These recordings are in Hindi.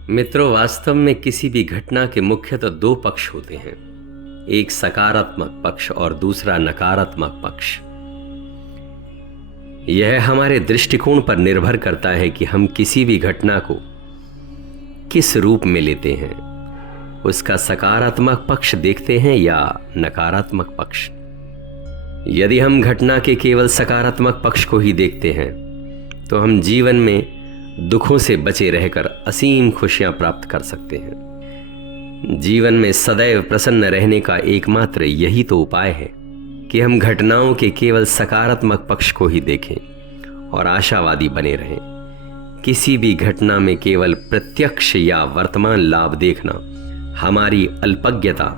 मित्रों, वास्तव में किसी भी घटना के मुख्यतः दो पक्ष होते हैं, एक सकारात्मक पक्ष और दूसरा नकारात्मक पक्ष। यह हमारे दृष्टिकोण पर निर्भर करता है कि हम किसी भी घटना को किस रूप में लेते हैं, उसका सकारात्मक पक्ष देखते हैं या नकारात्मक पक्ष। यदि हम घटना के केवल सकारात्मक पक्ष को ही देखते हैं तो हम जीवन में दुखों से बचे रहकर असीम खुशियां प्राप्त कर सकते हैं। जीवन में सदैव प्रसन्न रहने का एकमात्र यही तो उपाय है कि हम घटनाओं के केवल सकारात्मक पक्ष को ही देखें और आशावादी बने रहें। किसी भी घटना में केवल प्रत्यक्ष या वर्तमान लाभ देखना हमारी अल्पज्ञता,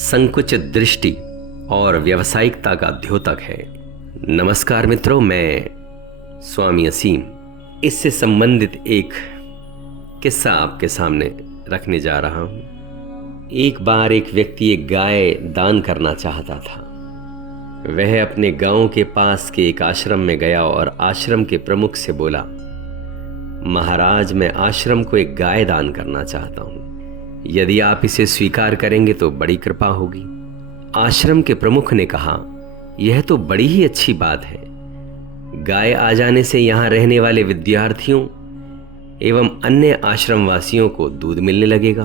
संकुचित दृष्टि और व्यावसायिकता का द्योतक है। नमस्कार मित्रों, मैं स्वामी असीम इससे संबंधित एक किस्सा आपके सामने रखने जा रहा हूं। एक बार एक व्यक्ति एक गाय दान करना चाहता था। वह अपने गांव के पास के एक आश्रम में गया और आश्रम के प्रमुख से बोला, महाराज, मैं आश्रम को एक गाय दान करना चाहता हूं। यदि आप इसे स्वीकार करेंगे तो बड़ी कृपा होगी। आश्रम के प्रमुख ने कहा, यह तो बड़ी ही अच्छी बात है। गाय आ जाने से यहाँ रहने वाले विद्यार्थियों एवं अन्य आश्रमवासियों को दूध मिलने लगेगा।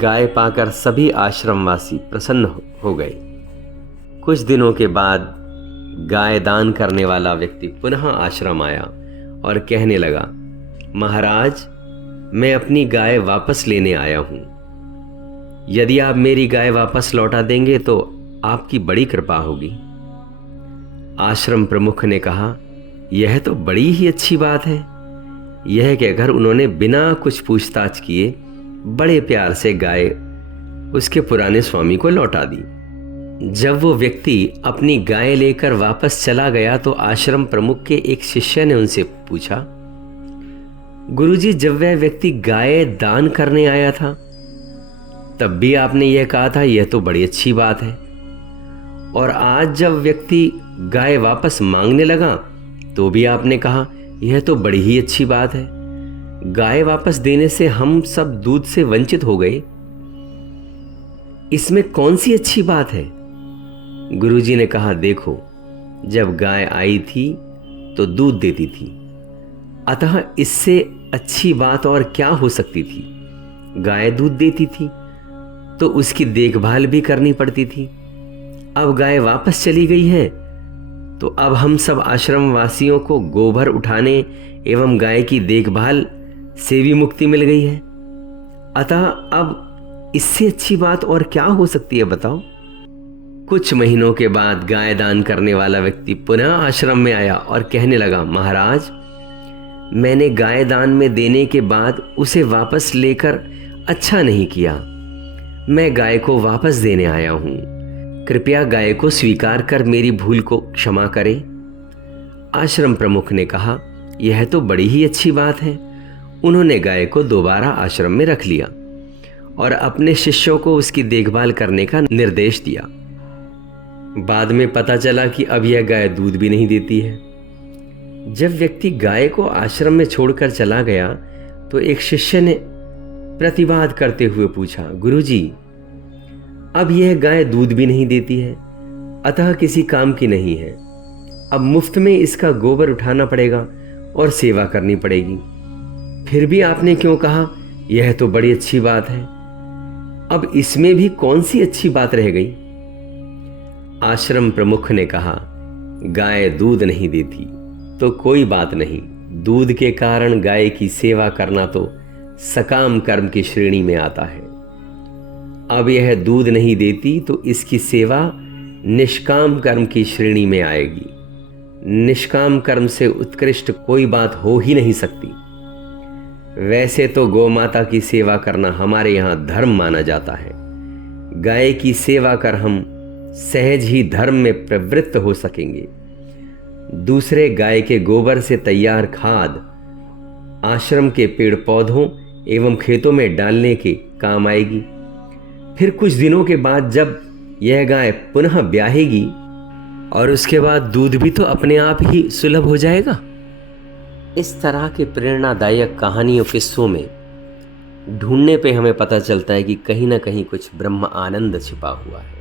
गाय पाकर सभी आश्रमवासी प्रसन्न हो गए। कुछ दिनों के बाद गाय दान करने वाला व्यक्ति पुनः आश्रम आया और कहने लगा, महाराज, मैं अपनी गाय वापस लेने आया हूँ। यदि आप मेरी गाय वापस लौटा देंगे तो आपकी बड़ी कृपा होगी। आश्रम प्रमुख ने कहा, यह तो बड़ी ही अच्छी बात है। यह कहकर उन्होंने बिना कुछ पूछताछ किए बड़े प्यार से गाय उसके पुराने स्वामी को लौटा दी। जब वो व्यक्ति अपनी गाय लेकर वापस चला गया तो आश्रम प्रमुख के एक शिष्य ने उनसे पूछा, गुरुजी, जब वह व्यक्ति गाय दान करने आया था तब भी आपने यह कहा था यह तो बड़ी अच्छी बात है, और आज जब व्यक्ति गाय वापस मांगने लगा तो भी आपने कहा यह तो बड़ी ही अच्छी बात है। गाय वापस देने से हम सब दूध से वंचित हो गए, इसमें कौन सी अच्छी बात है? गुरुजी ने कहा, देखो, जब गाय आई थी तो दूध देती थी, अतः इससे अच्छी बात और क्या हो सकती थी। गाय दूध देती थी तो उसकी देखभाल भी करनी पड़ती थी। अब गाय वापस चली गई है तो अब हम सब आश्रम वासियों को गोबर उठाने एवं गाय की देखभाल से भी मुक्ति मिल गई है। अतः अब इससे अच्छी बात और क्या हो सकती है, बताओ। कुछ महीनों के बाद गाय दान करने वाला व्यक्ति पुनः आश्रम में आया और कहने लगा, महाराज, मैंने गाय दान में देने के बाद उसे वापस लेकर अच्छा नहीं किया। मैं गाय को वापस देने आया हूं। कृपया गाय को स्वीकार कर मेरी भूल को क्षमा करें। आश्रम प्रमुख ने कहा, यह तो बड़ी ही अच्छी बात है। उन्होंने गाय को दोबारा आश्रम में रख लिया और अपने शिष्यों को उसकी देखभाल करने का निर्देश दिया। बाद में पता चला कि अब यह गाय दूध भी नहीं देती है। जब व्यक्ति गाय को आश्रम में छोड़कर चला गया तो एक शिष्य ने प्रतिवाद करते हुए पूछा, गुरुजी, अब यह गाय दूध भी नहीं देती है, अतः किसी काम की नहीं है। अब मुफ्त में इसका गोबर उठाना पड़ेगा और सेवा करनी पड़ेगी। फिर भी आपने क्यों कहा यह तो बड़ी अच्छी बात है? अब इसमें भी कौन सी अच्छी बात रह गई? आश्रम प्रमुख ने कहा, गाय दूध नहीं देती तो कोई बात नहीं। दूध के कारण गाय की सेवा करना तो सकाम कर्म की श्रेणी में आता है। अब यह दूध नहीं देती तो इसकी सेवा निष्काम कर्म की श्रेणी में आएगी। निष्काम कर्म से उत्कृष्ट कोई बात हो ही नहीं सकती। वैसे तो गौ माता की सेवा करना हमारे यहाँ धर्म माना जाता है। गाय की सेवा कर हम सहज ही धर्म में प्रवृत्त हो सकेंगे। दूसरे गाय के गोबर से तैयार खाद आश्रम के पेड़ पौधों एवं खेतों में डालने के काम आएगी। फिर कुछ दिनों के बाद जब यह गाय पुनः ब्याहेगी और उसके बाद दूध भी तो अपने आप ही सुलभ हो जाएगा। इस तरह के प्रेरणादायक कहानियों किस्सों में ढूंढने पे हमें पता चलता है कि कहीं ना कहीं कुछ ब्रह्म आनंद छिपा हुआ है।